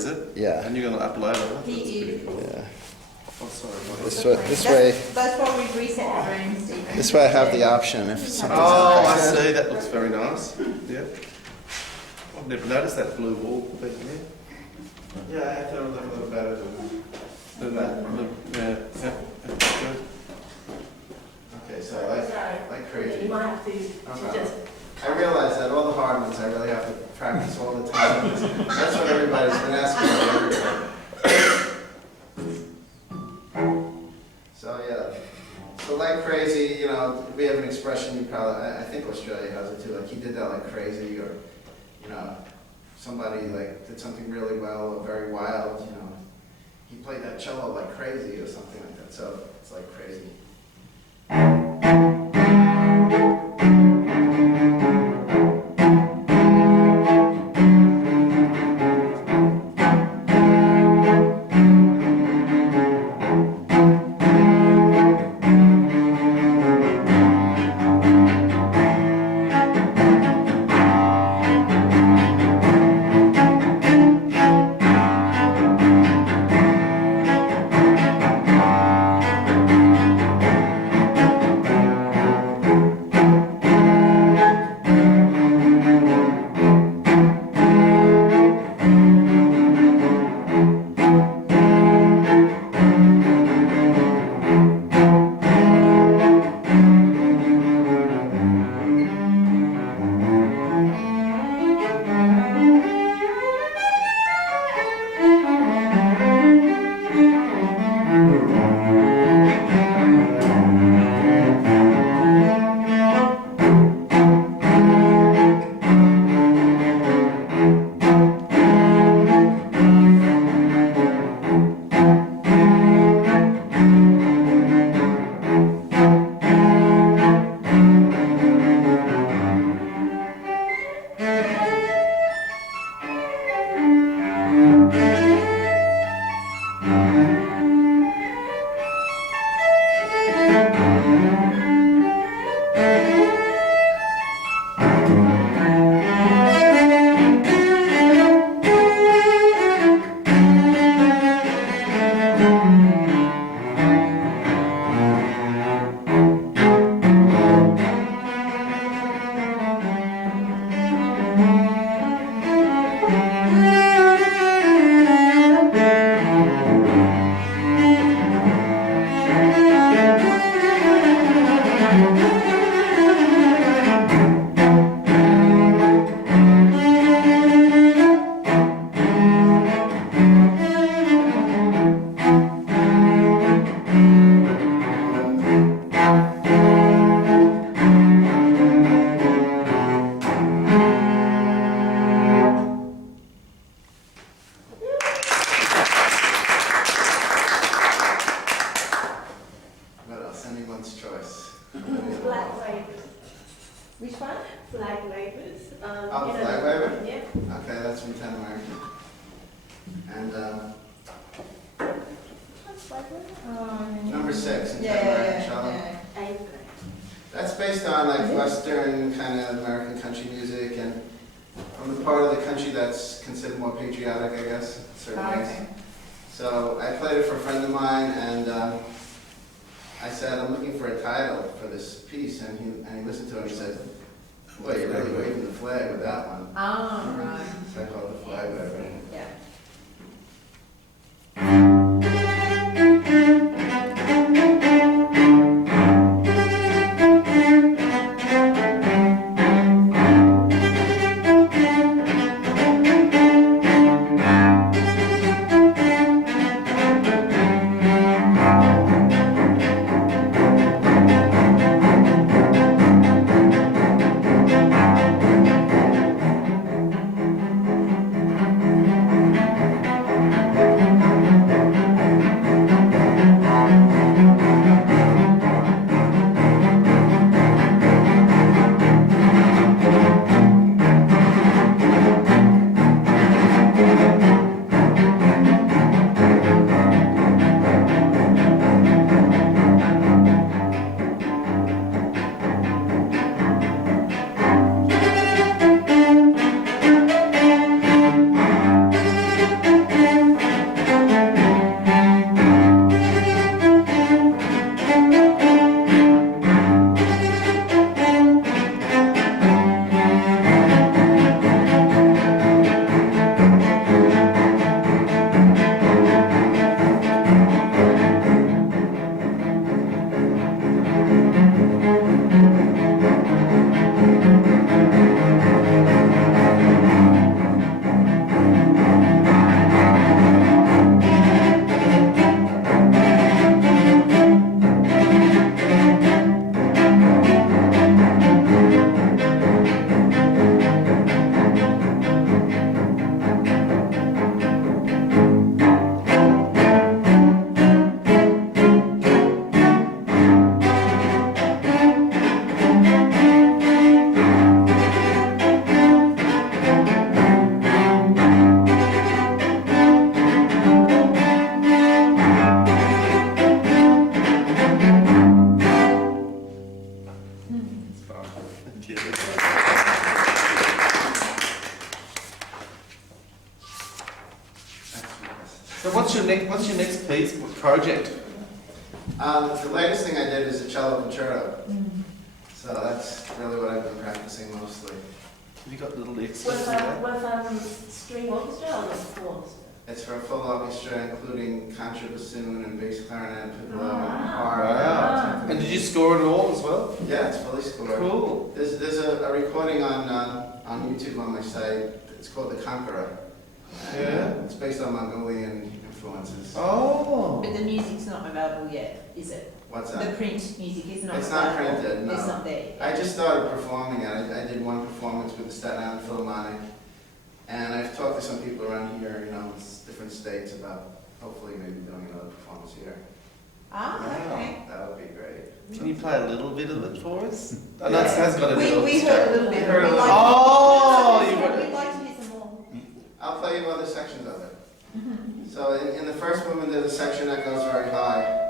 is it? Yeah. And you're going to upload it? That's He pretty is. cool. Yeah. Oh, sorry. This way, That's why we've reset the room, Stephen. this way I have the option if something's Oh, I affected. see. That looks very nice. Yeah. I've never noticed that blue wall thing here. Yeah, I have to look a little better. Yeah, yeah. That's good. Okay, so like crazy. You might have to just. I realize that all the hard ones I really have to practice all the time. That's what everybody's been asking me. So yeah, so like crazy, you know, we have an expression you probably, I think Australia has it too, like he did that like crazy, or, you know, somebody like did something really well or very wild, you know, he played that cello like crazy or something like that, so it's like crazy. Which one? Flag wavers. Oh, flag waver? Yeah. Okay, that's from Ten American. And number 6 in Ten American Cello. That's based on like Western kind of American country music, and from the part of the country that's considered more patriotic, I guess, in certain ways. So I played it for a friend of mine, and I said, I'm looking for a title for this piece, and he listened to it and he said, boy, you're really waving the flag with that one. Oh, right. So I called it the flag waver. Yeah. So what's your next piece, project? The latest thing I did is a cello concerto. So that's really what I've been practicing mostly. Have you got little extras in there? With string orchestra or with full orchestra? It's for a full orchestra, including contrabassoon and bass clarinet, piccolo, and Wow. harp. Wow. And did you score it all as well? Yeah, it's fully scored. Cool. There's a recording on YouTube on my site. It's called The Conqueror. Yeah. It's based on Mongolian influences. Oh. But the music's not available yet, is it? What's The that? print music is not It's not available. printed, no. It's not there. I just started performing it. I did one performance with the Staten Island Philharmonic. And I've talked to some people around here, you know, in different states about hopefully maybe doing another performance here. Ah, okay. That would be great. Can you play a little bit of it for us? I know it has got a bit We heard a little bit. Heard a We'd little- like- Oh, you We'd like to hear some more. I'll play you other sections of it. So in the first movement, there's a section that goes very high.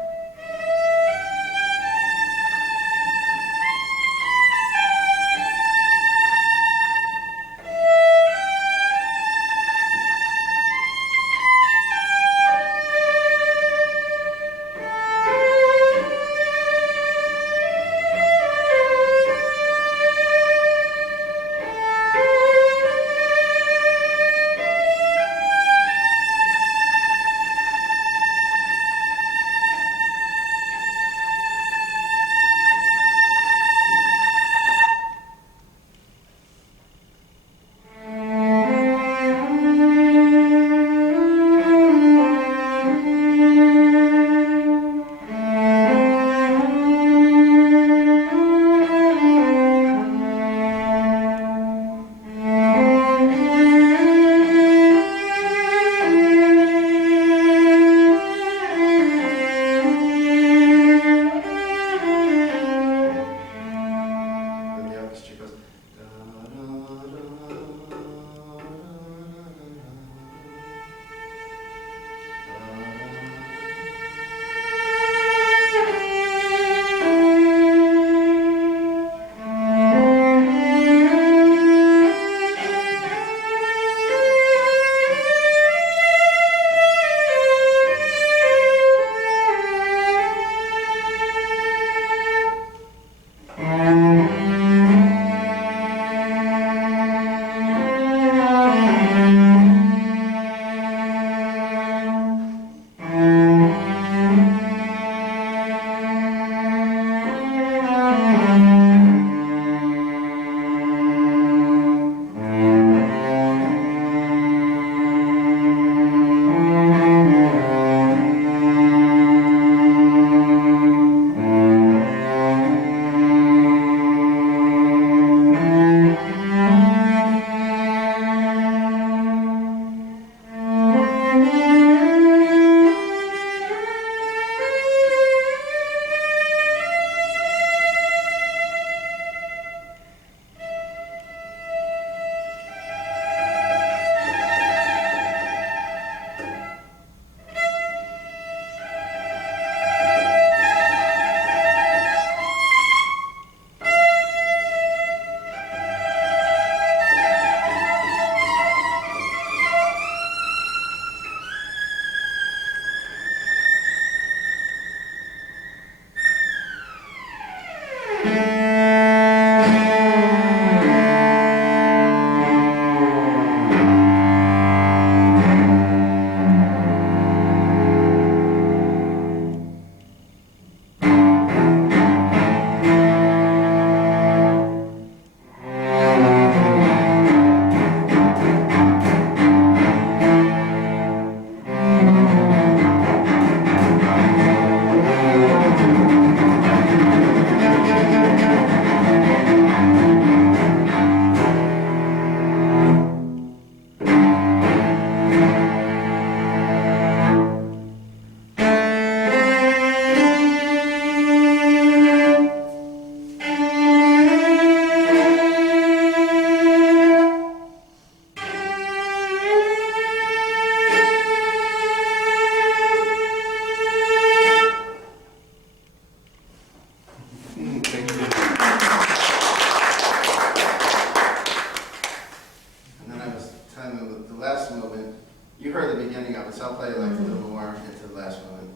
You heard the beginning of it, so I'll play like a little more into the last movement.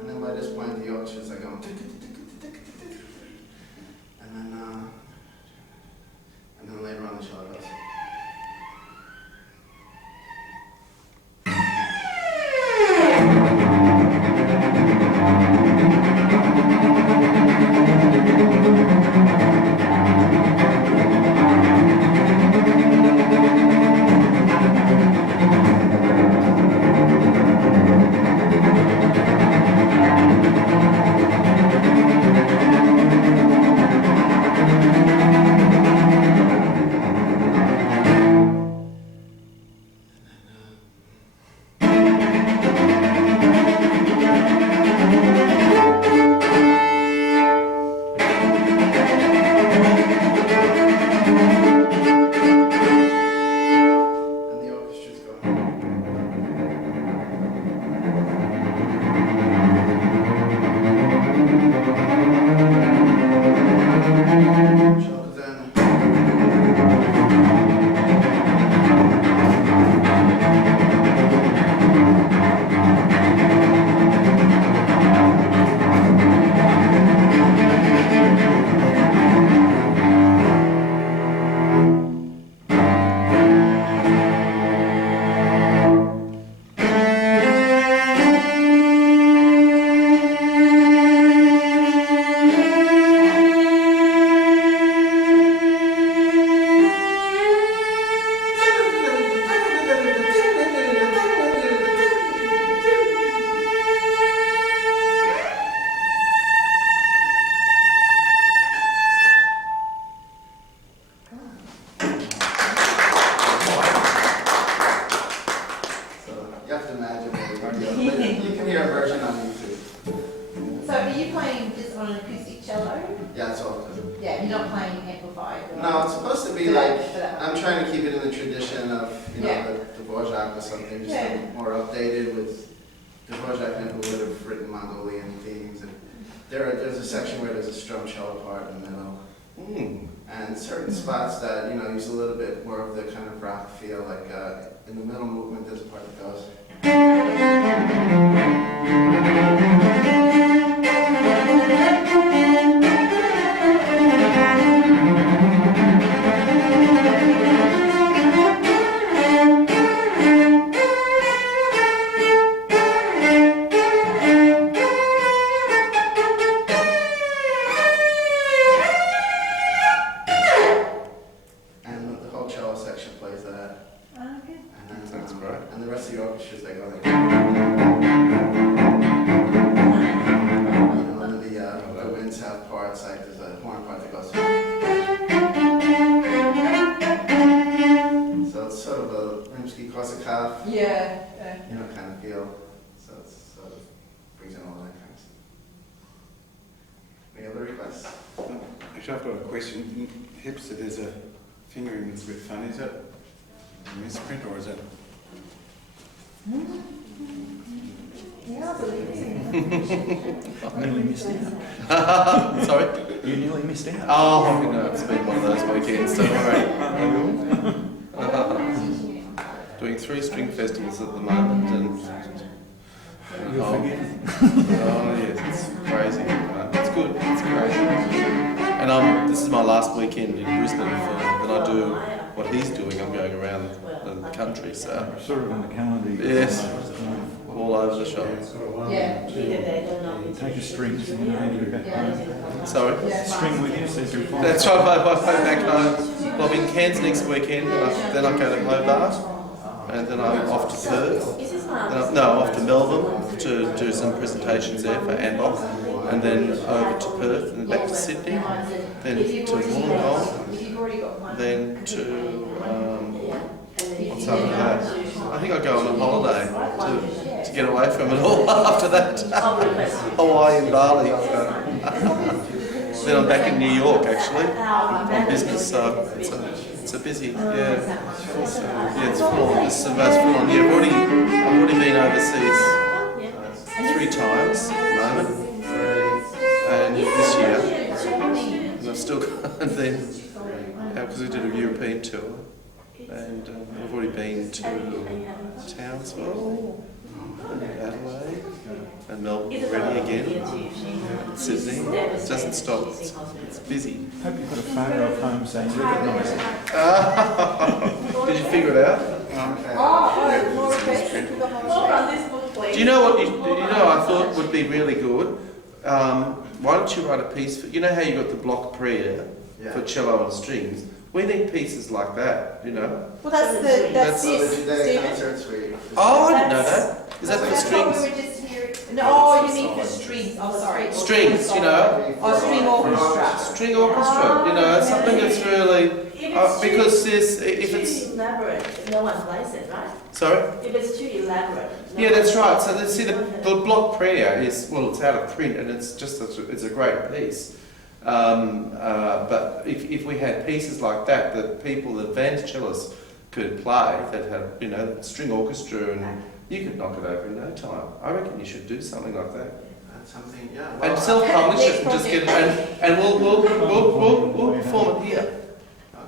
And then by this point, the orchestra's like going, and then later on the cello goes. And the orchestra's going. Cello then. So you have to imagine what we're doing. You can hear a version on YouTube. So are you playing just on an acoustic cello? Yeah, it's all good. Yeah, you're not playing amplified? Or No, it's supposed to be like, I'm trying to keep it in the tradition of, Yeah. the Dvorak or something, just Yeah. more updated with Dvorak and who would have written Mongolian themes. And there's a section where there's a strum cello part in the middle. And certain spots that, use a little bit more of the kind of rock feel, like in the middle movement, there's a part that goes. And the whole cello section plays that. Okay. And then, Sounds great. And the rest of the orchestras, they go like. And then the winds have parts, like there's a horn part that goes. So it's sort of a Minsky-Korsakov, Yeah. kind of feel. So it sort of brings in all that kind of stuff. Any other requests? Actually, I've got a question. In Hipster, there's a fingering that's a bit funny. Is that a misprint or is that? Yeah, I believe it. Nearly missed out. Sorry? You nearly missed out. Oh, it's been one of those weekends, don't worry. Doing 3 string festivals at the moment and... You'll forget. Oh yes, it's crazy. It's good, it's great. And this is my last weekend in Brisbane, and I do what he's doing. I'm going around the country, so Sort of on the calendar. yes, all over the shop. Yeah. Take a string, so you know how to get back home. Sorry? String with you, so you can find. That's right, I play back home. Well, I'm in Cairns next weekend, and then I go to Hobart, and then I'm off to Perth. Then I'm off to Melbourne to do some presentations there for Anbok. and then over to Perth, and then back to Sydney, then to Wollongong, then to what's after that? I think I'll go on a holiday to get away from it all after that. Hawaii and Bali. Then I'm back in New York actually on business, so it's a busy, yeah. So, yeah, it's full on. It's the most full on. Yeah, I've already been overseas 3 times at the moment, and this year, and I've still got then because we did a European tour, and I've already been to Townsville, and Adelaide, and Melbourne already again, Sydney. It doesn't stop. It's busy. Hope you've got a photo of home saying recognise it. Did you figure it out? Do you know what I thought would be really good? Why don't you write a piece for, you know how you got the block prayer for cello and strings? We need pieces like that, you know? Well, that's The this, Today Stephen. concert suite. Oh, I didn't know that. Is that for That's what we strings? were just hearing. No, you mean for strings. Oh, sorry. Strings, you know? Oh, string orchestra. String orchestra, you know, something that's really, because there's, if If it's, it's too elaborate, no one plays it, right? sorry? If it's too elaborate. Yeah, that's right. So see, the block prayer is, well, it's out of print, and it's just it's a great piece. But if we had pieces like that people, advanced cellists, could play, that had, you know, string orchestra, and you could knock it over in no time. I reckon you should do something like that. That's something, yeah. And self-publish it and just get it, and we'll perform it here.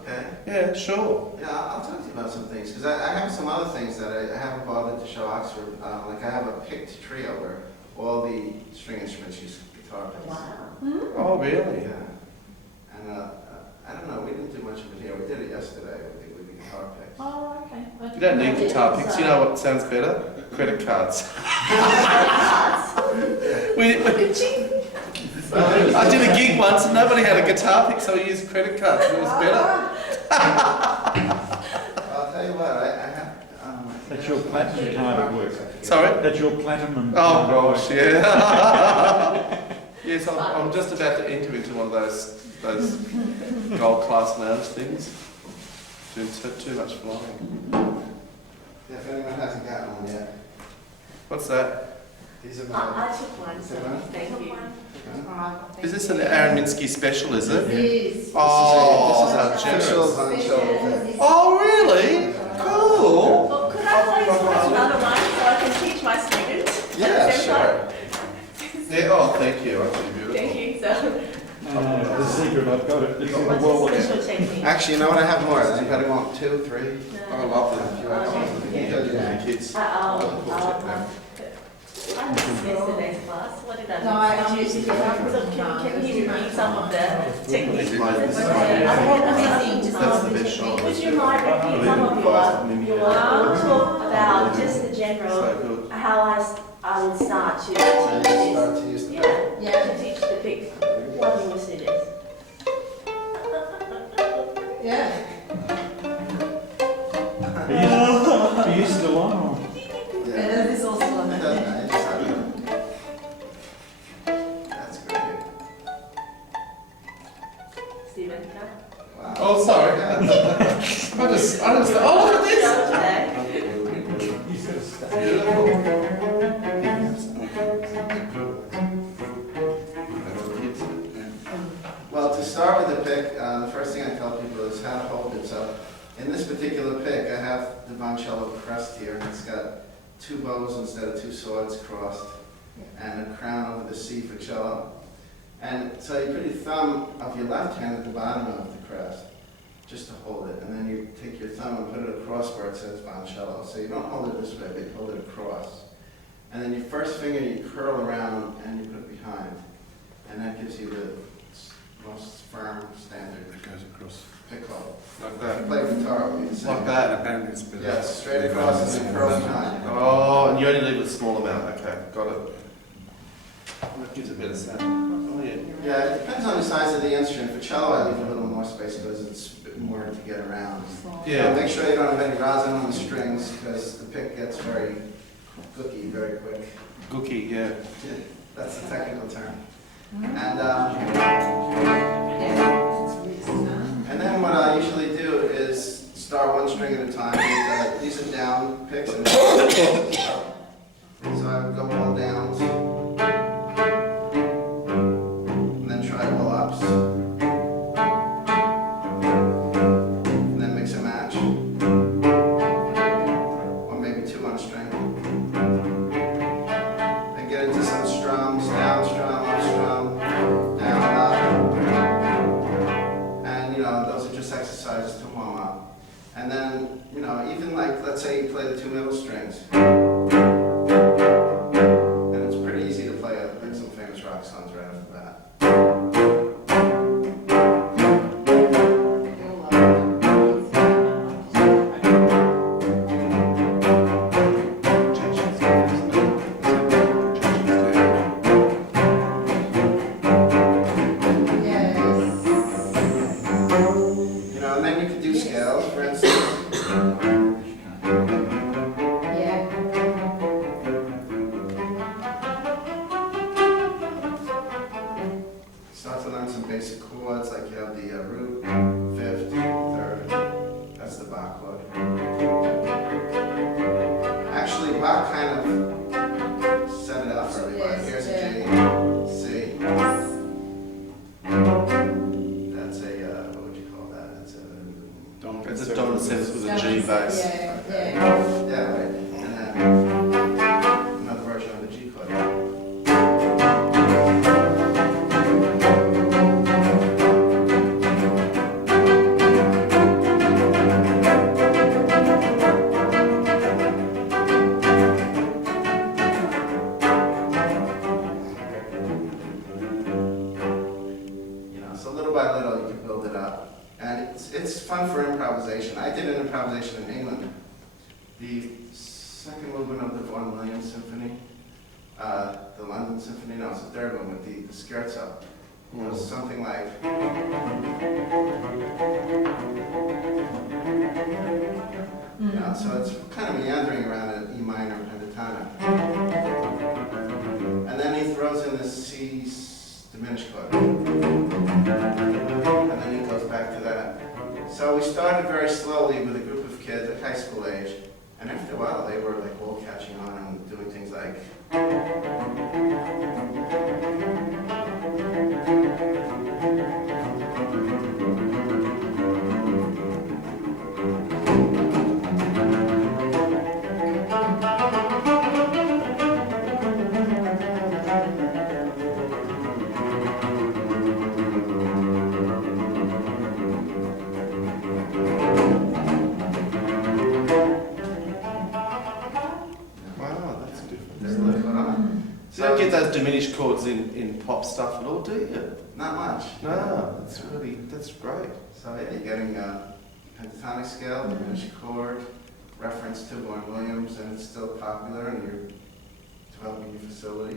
Okay. Yeah, sure. Yeah, I'll talk to you about some things, because I have some other things that I haven't bothered to show Oxford. Like I have a picked trio where all the string instruments use guitar picks. Wow. Oh, really? Yeah. And I don't know, we didn't do much of it here. We did it yesterday with the guitar picks. Oh, okay. You don't need guitar picks. You know what sounds better? Credit cards. I did a gig once and nobody had a guitar pick, so we used credit cards. It was better. I'll tell you what, I have... That's your platinum time at work. Sorry? That's your platinum. Oh gosh, yeah. Yes, I'm just about to enter into one of those gold class lounge things. Doing too much flying. Yeah, if anyone hasn't gotten one yet. What's that? These are I my... took one, so thank you. Is this an Aaron Minsky special, is it? Yes. Oh, this how is official generous. on cello. Oh, really? Cool. Well, could I please watch another one so I can teach my students? Yeah, Sure. Yeah, oh, thank you. That's really beautiful. Thank you, so, The secret, I've got it. It's in the wall. what's your special technique? Actually, you know what? I have more. Anybody want 2, 3? I love them. You You guys do yeah. the kids. I missed yesterday's class. What did I No, miss? I'm using So can you repeat some of the techniques? This is my That's the best shot. Would you mind repeating some of your talk about just the general, So good. how I would start to And teach you start to use the this? Yeah, to teach the pick. What do you see this? Yeah. Are you still on? Or? Yeah. And this is also on It that. does nice. That's great. Stephen, no? Wow. Oh, sorry. Yeah. I just, oh, look at this. Today? Well, to start with the pick, the first thing I tell people is how to hold it. So, in this particular pick, I have the Violoncello crest here, and it's got 2 bows instead of 2 swords crossed, and a crown over the C for cello. And so you put your thumb of your left hand at the bottom of the crest, just to hold it, and then you take your thumb and put it across where it says Violoncello. So you don't hold it this way, but you hold it across. And then your first finger you curl around and you put it behind, and that gives you the most firm standard It goes across. pick hold. Like that. Play guitar with me the same. Like that. Yes, straight across and then curl behind. Oh, and you only leave a small amount. Okay, got it. That gives a better sound. Oh, yeah. Yeah, it depends on the size of the instrument. For cello, I leave a little more space because it's a bit more to get around. Yeah. Make sure you don't have any rosin on the strings because the pick gets very gooky very quick. Gookie, yeah. That's the technical term. And then what I usually do is start one string at a time. These are down picks, and so I would go all downs, and then try all ups, and then mix and match, or maybe two on a string. Then get into some strums, down strum, up strum, down, up. And those are just exercises to warm up. And then, even like, let's say you play the two middle strings. And it's pretty easy to play like some famous rock songs right off the bat. And then you can do scales, for instance. Start to learn some basic chords, like you have the root, fifth, third. That's the Bach chord. Actually, Bach kind of set it up for everybody. Here's a G, C. That's a, what would you call that? It's a It's a dominant seventh with a G bass. yeah, right. And then another version of the G chord. So little by little you can build it up. And it's fun for improvisation. I did an improvisation in England. The second movement of the Vaughan Williams Symphony, the London Symphony, no, it's the third one with the scherzo. It was something like... so it's kind of meandering around an E minor pentatonic. And then he throws in this C diminished chord. And then he goes back to that. So we started very slowly with a group of kids at high school age, and after a while they were like all catching on and doing things like So you don't get those diminished chords in pop stuff at all, do you? not much. No, that's great. So yeah, you're getting a pentatonic scale, diminished chord, reference to Vaughan Williams, and it's still popular, and you're developing your facility.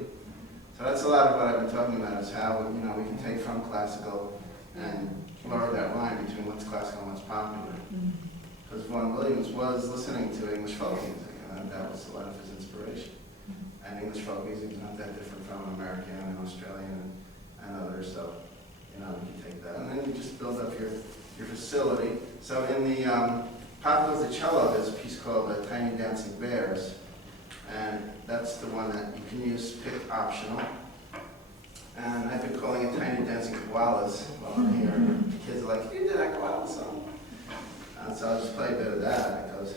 So that's a lot of what I've been talking about, is how we can take from classical and blur that line between what's classical and what's popular. Because Vaughan Williams was listening to English folk music, and that was a lot of his inspiration. And English folk music is not that different from American and Australian and others, so you can take that. And then you just build up your facility. So in the Pop Goes the Cello, there's a piece called Tiny Dancing Bears, and that's the one that you can use pick optional. And I've been calling it Tiny Dancing Koalas while I'm here. Kids are like, you did that koala song. And so I'll just play a bit of that. It goes.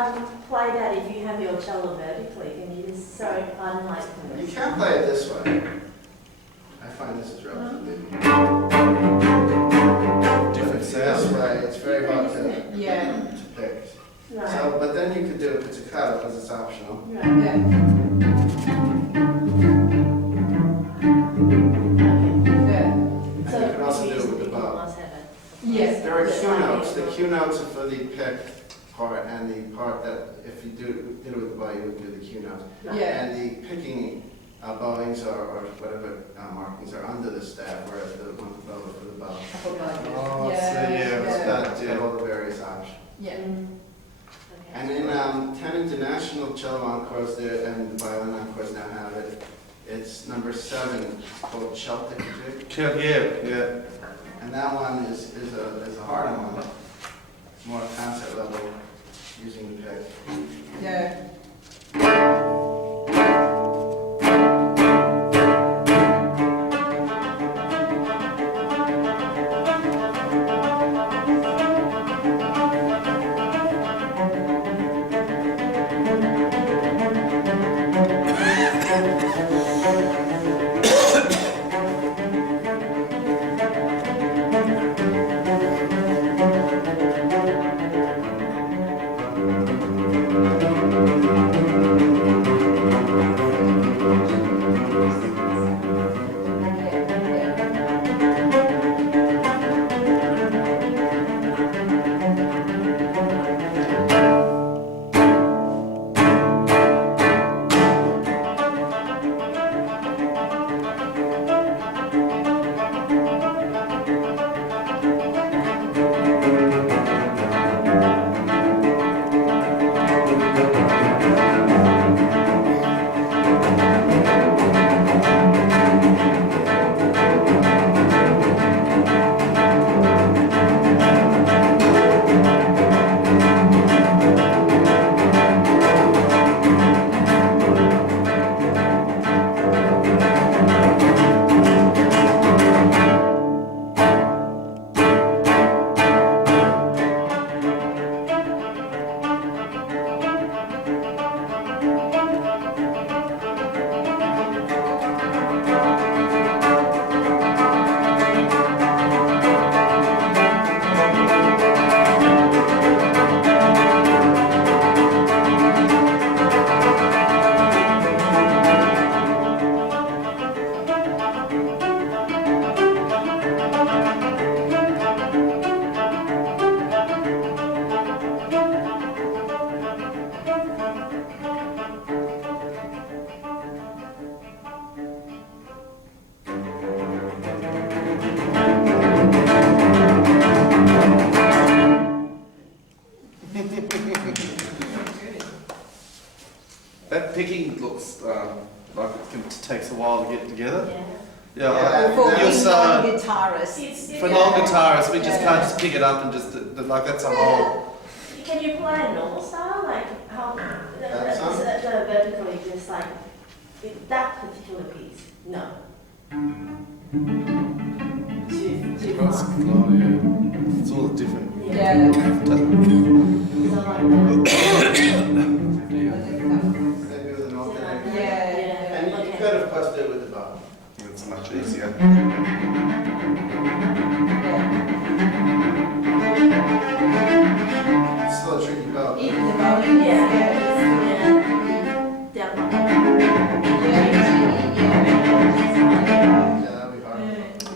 play that if you have your cello vertically? Can you just so unlikely? You can't play it this way. I find this is relatively Different this sound. way. It's very hard to Yeah. pick. Right. So, but then you could do a pizzicato because it's optional. Right. Yeah. Okay. Yeah. And So you can also do it usually with the people bow. must have it. Yes. There are Yeah. cue notes. The cue notes are for the pick part and the part that if you did it with the bow, you would do the cue notes. Right. Yeah. And the picking bowings or whatever markings are under the staff, whereas the one below are for the bow. Oh, Yeah, so yeah, It's it's got that, all the various options. Yeah. Mm. And in 10 international cello encores there and the violin encores now have it. It's number 7. It's called Celtic jig. yeah. And that one is a harder one. It's more concert level using the pick. Yeah. That picking looks like takes a while to get together. Yeah. Yeah, Yeah. For You're non-guitarists. for non-guitarists, we just can't just pick it up and just like that's a whole. Can you play a normal style, like how the vertically, just like that particular piece? No. Too That's far. cool, yeah. It's all different. Yeah. So like Maybe with an alternator. Yeah. And you okay. could, of course, do it with the bow. It's much easier. It's still a tricky bow. Even the bowing. Yeah. Yeah. Down. Yeah, that'd be hard.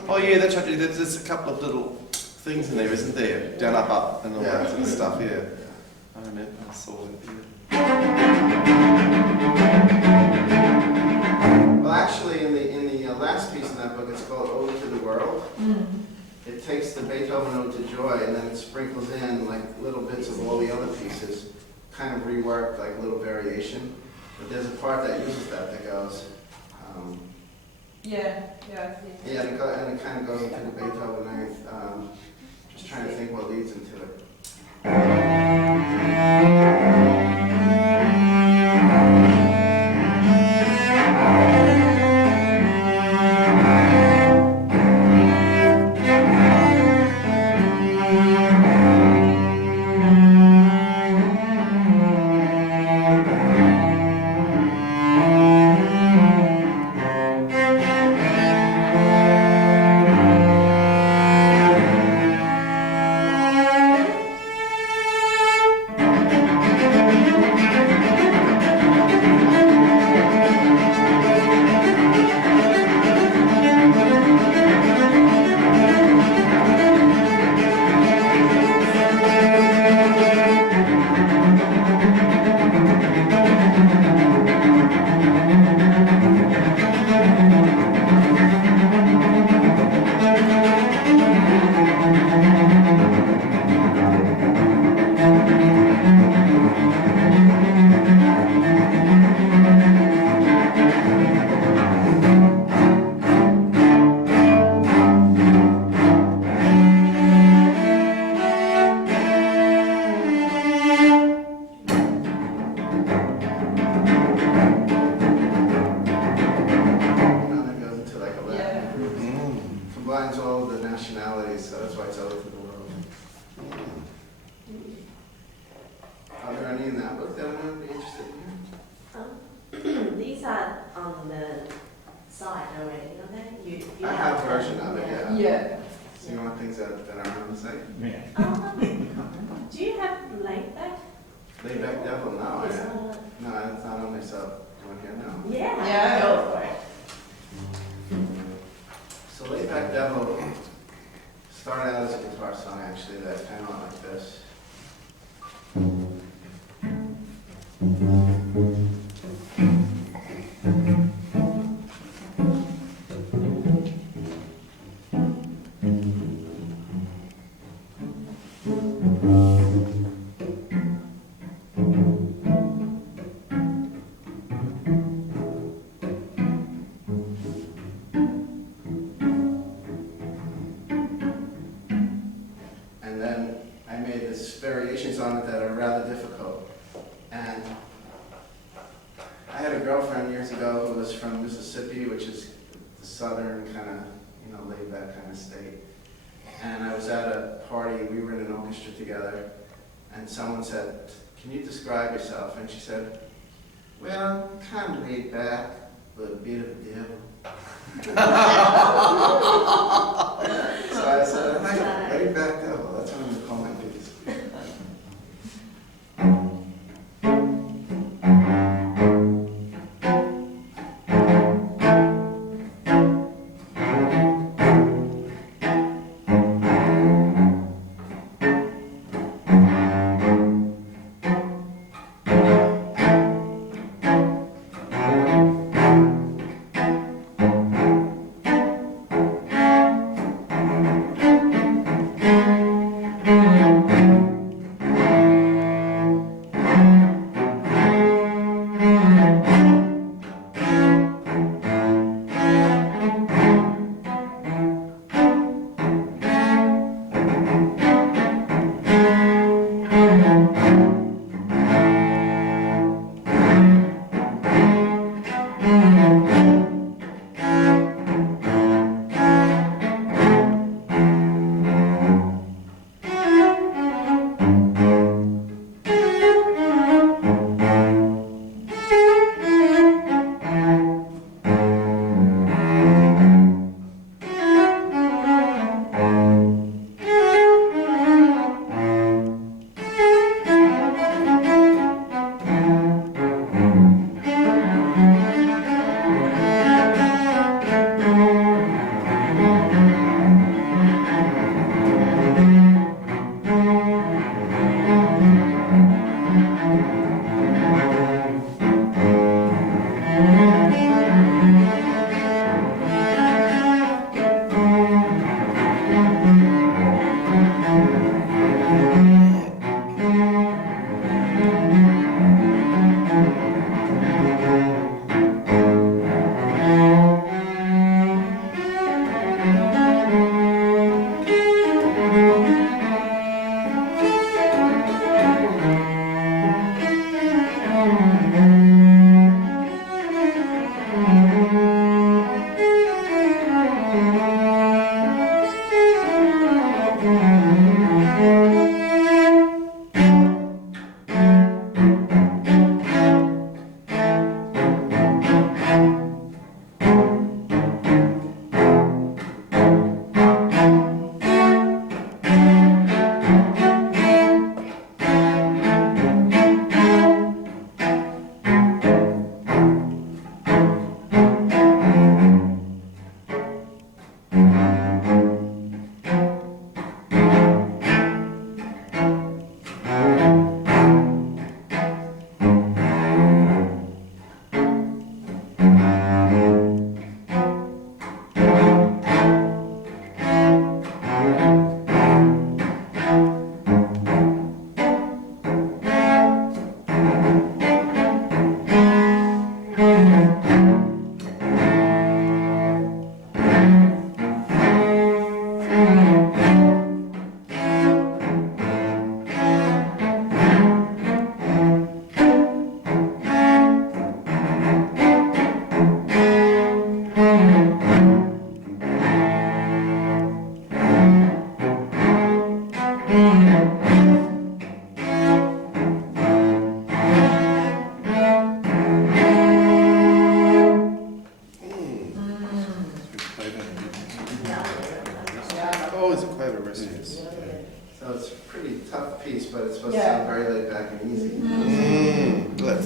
Oh yeah, that's right. There's a couple of little things in there, isn't there? Down, up, and all that sort of stuff. Yeah. I remember. I saw it. Yeah. Well, actually, in the last piece in that book, it's called Ode to the World. It takes the Beethoven Ode to Joy and then it sprinkles in like little bits of all the other pieces, kind of reworked, like a little variation. But there's a part that uses that goes, Yeah. yeah, and it kind of goes into the Beethoven Ninth. Just trying to think what leads into it. variations on it that are rather difficult. And I had a girlfriend years ago who was from Mississippi, which is the southern kind of, you know, laid back kind of state. And I was at a party, we were in an orchestra together, and someone said, "Can you describe yourself?" And she said, "Well, kind of laid back, but a bit of a devil." So I said, "I like it, laid back devil." That's what I'm going to call my piece.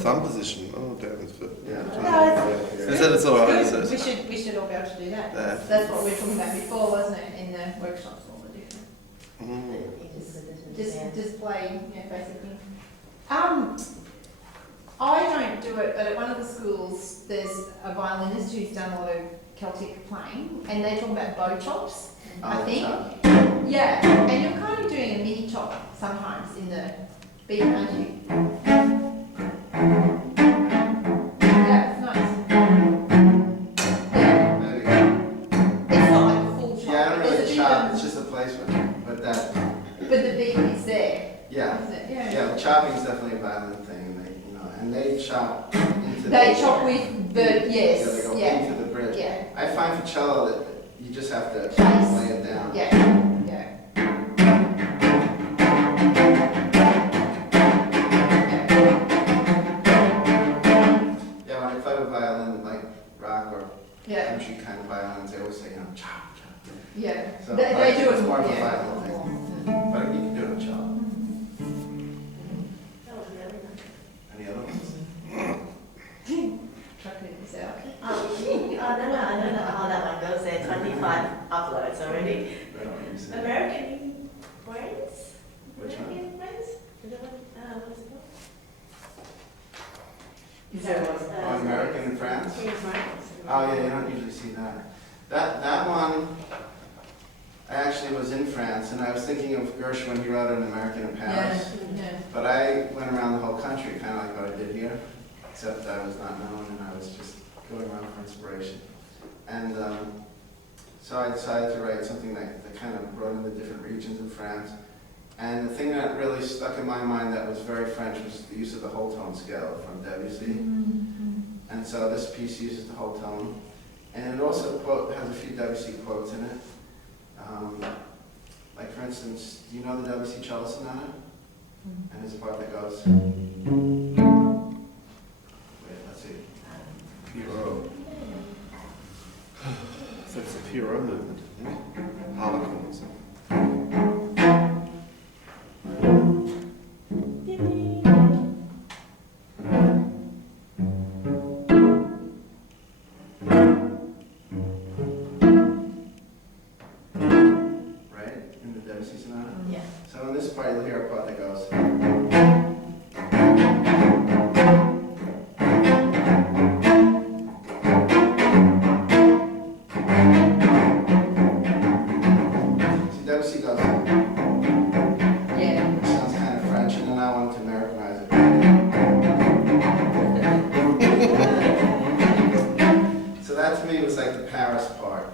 Thumb position. Oh, damn, it's good. Yeah. Is that it's all right? Is it? We should all be able to do that. Yeah. That's what we were talking about before, wasn't it? In the workshops, all the different. Just display, basically. I don't do it, but at one of the schools, there's a violinist who's done a lot of Celtic playing, and they talk about bow chops. I think. Yeah, and you're kind of doing a mini chop sometimes in the beat, aren't you? Yeah, it's nice. Yeah. It's not like a full chop. Yeah, I don't There's really a chop, bit it's just a placement, but that. But the beat is there. Yeah. It's it? Yeah. Yeah, well, chopping is definitely a violin thing, and they chop into They chop with the, yeah, they yes, go yeah, into the bridge. yeah, I find for cello that you just have to Base. lay it down. yeah, yeah. Yeah, when I play with violin, like rock or Yeah, country kind of violins, they always say, chop, chop. yeah. So They do it's it, more of a yeah. violin thing. But you can do it on cello. That was really nice. Any other ones? Chucking this out. I don't know how that one goes there. 25 uploads already. I don't know, you say. American Friends? Which one? American Friends? Is that what it's called? Is that what? Oh, American in France? Queen's Friends. Oh yeah, you don't usually see that. That one, I actually was in France, and I was thinking of Gershwin when he wrote An American in Paris. Yeah. But I went around the whole country, kind of like what I did here, except I was not known and I was just going around for inspiration. And so I decided to write something that kind of brought in the different regions in France. And the thing that really stuck in my mind that was very French was the use of the whole tone scale from Debussy. And so this piece uses the whole tone. And it also has a few Debussy quotes in it. Like for instance, do you know the Debussy cello sonata? And there's a part that goes, wait, let's see. Pierrot. So it's a Pierrot movement, isn't it? Harlequins. Right? In the Debussy sonata? Yeah. So in this part, you'll hear a part that goes. See, Debussy goes, Yeah. which sounds kind of French, and then I wanted to Americanize it. So that to me was like the Paris part.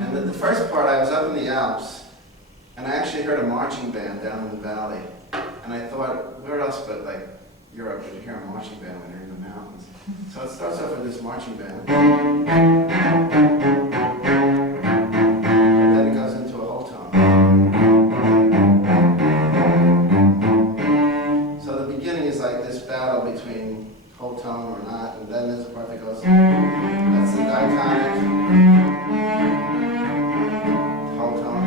And the first part, I was up in the Alps, and I actually heard a marching band down in the valley. And I thought, where else but like Europe would you hear a marching band when you're in the mountains? So it starts off with this marching band. And then it goes into a whole tone. So the beginning is like this battle between whole tone or not, and then there's a part that goes, that's the diatonic. Whole tone.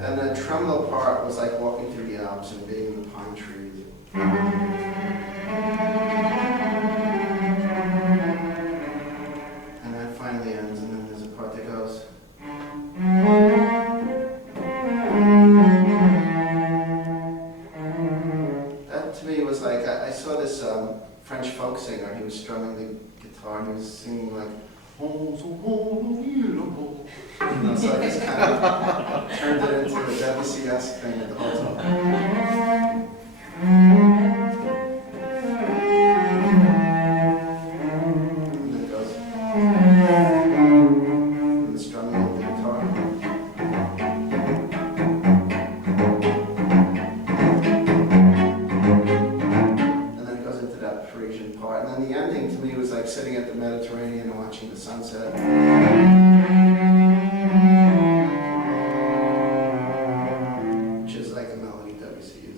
And the tremolo part was like walking through the Alps and being in the pine trees. And that finally ends, and then there's a part that goes. That to me was like, I saw this French folk singer, he was strumming the guitar, and he was singing like, so I just kind of turned it into a Debussy-esque thing with the whole tone. And then it goes, and the strumming of the guitar. And then it goes into that Parisian part. And then the ending to me was like sitting at the Mediterranean and watching the sunset. Which is like a melody Debussy used.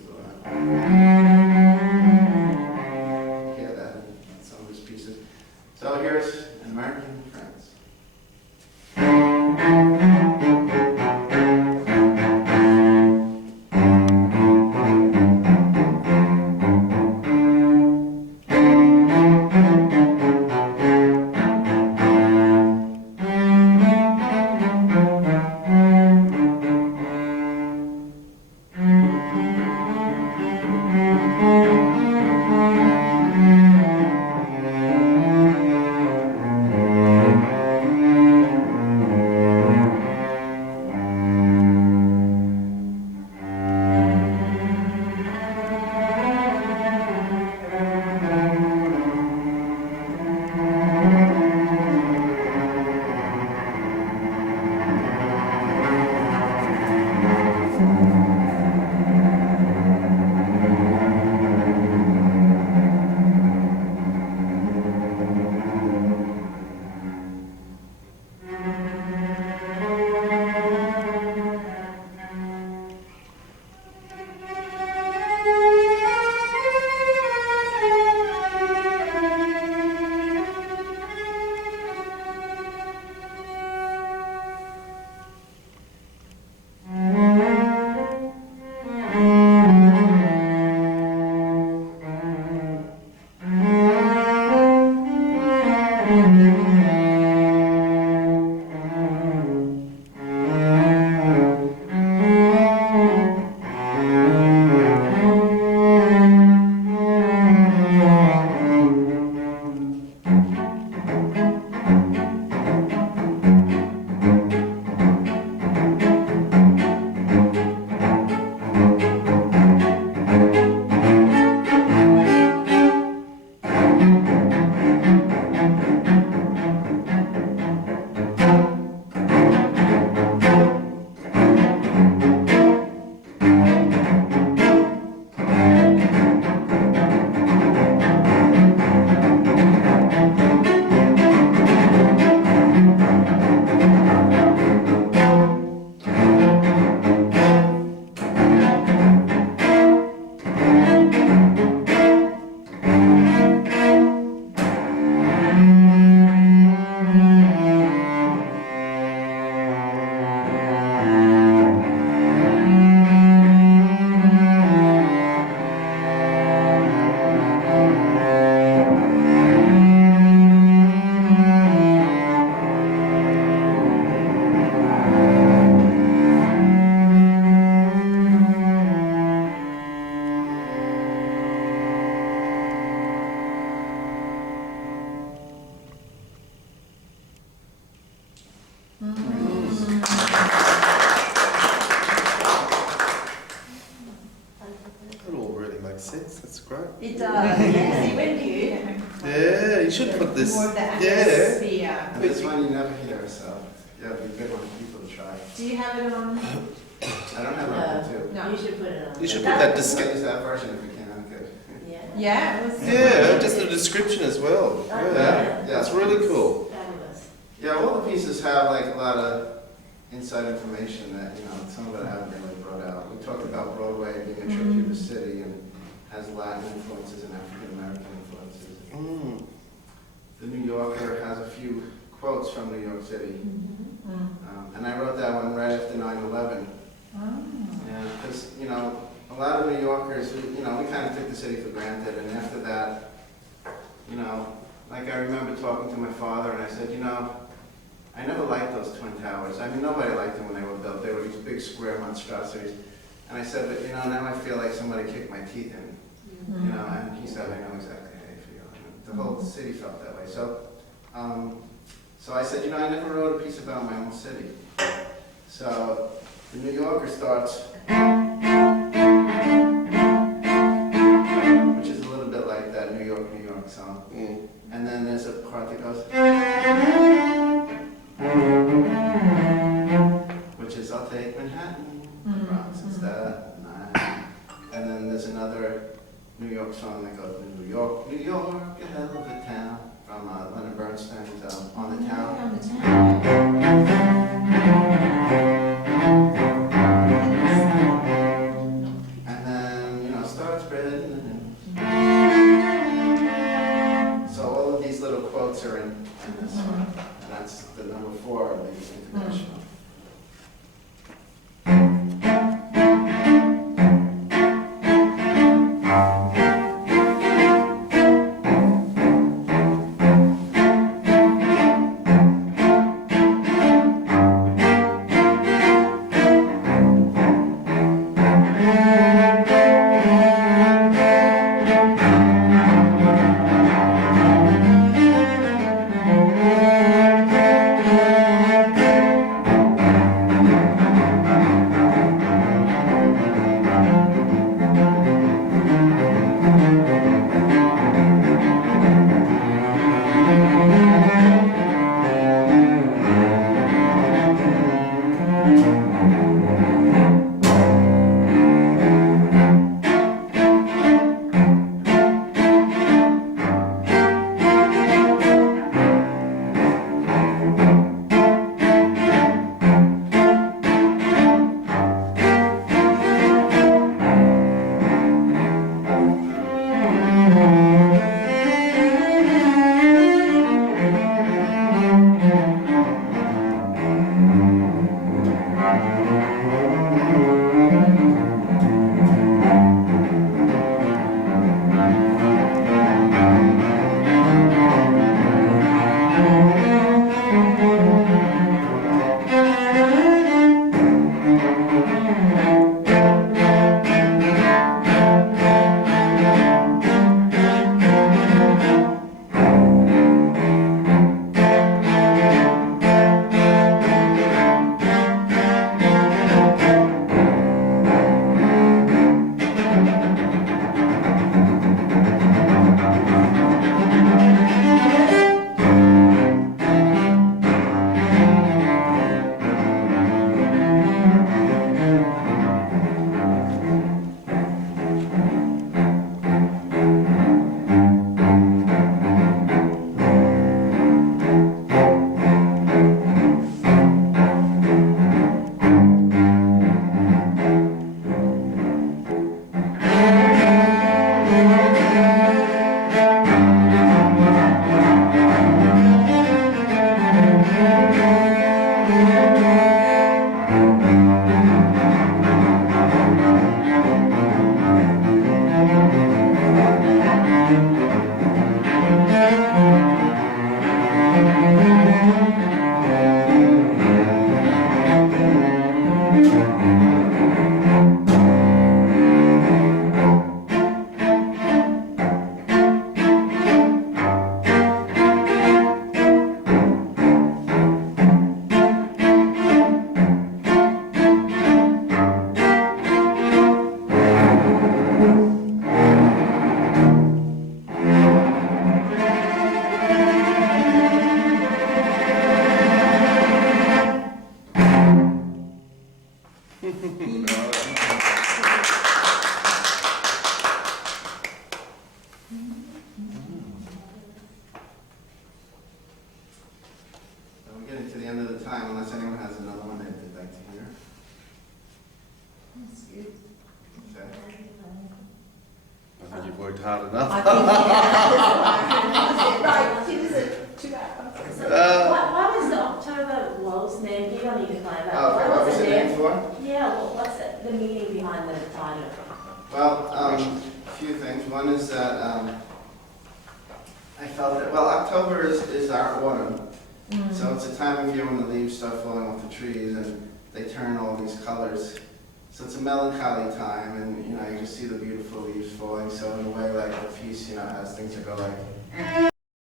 It all really makes sense. That's great. It does. Yes, when do you? Yeah, you should put this. More of the Yeah. atmosphere. And this one you never hear, so yeah, it'd be a good one for people to try. Do you have it on? I don't have that one too. No. You should put it on. You should put that Just description. use that version if you can. Good. Yeah. Yeah, it was. Yeah, just the description as well. Oh, Yeah, yeah. that's really cool. Fabulous. Yeah, all the pieces have like a lot of inside information that, you know, some of it I haven't really brought out. We talked about Broadway being a tribute to the city and has Latin influences and African American influences. Mm. The New Yorker has a few quotes from New York City. And I wrote that one right after 9/11. Yeah, because, you know, a lot of New Yorkers, you know, we kind of took the city for granted, and after that, you know, like I remember talking to my father, and I said, you know, I never liked those Twin Towers. I mean, nobody liked them when they were built. They were these big square monstrosities. And I said, but, you know, now I feel like somebody kicked my teeth in. You know, and he said, I know exactly how you feel. And the whole city felt that way. So, so I said, you know, I never wrote a piece about my own city. So the New Yorker starts, which is a little bit like that New York, New York song. Mm. And then there's a part that goes, which is I'll take Manhattan, the Bronx instead. And then there's another New York song that goes, New York, New York, a hell of a town, from Leonard Bernstein's On the Town. On the town. And then, you know, start spreading the news. So all of these little quotes are in this one. And that's the number 4 of the international. We're getting to the end of the time, unless anyone has another one they'd like to hear. That's good. Okay. I think you've worked hard enough. I think, yeah. Right, here's it. 2 hours. What was the October World's name? You don't need to find that. Okay, what was the name for? Yeah, what's the meaning behind the title? Well, a few things. One is that I felt that, well, October is our autumn. So it's a time of year when the leaves start falling off the trees and they turn all these colors. So it's a melancholy time, and you know, you can see the beautiful leaves falling. So in a way, like the piece, you know, has things that go like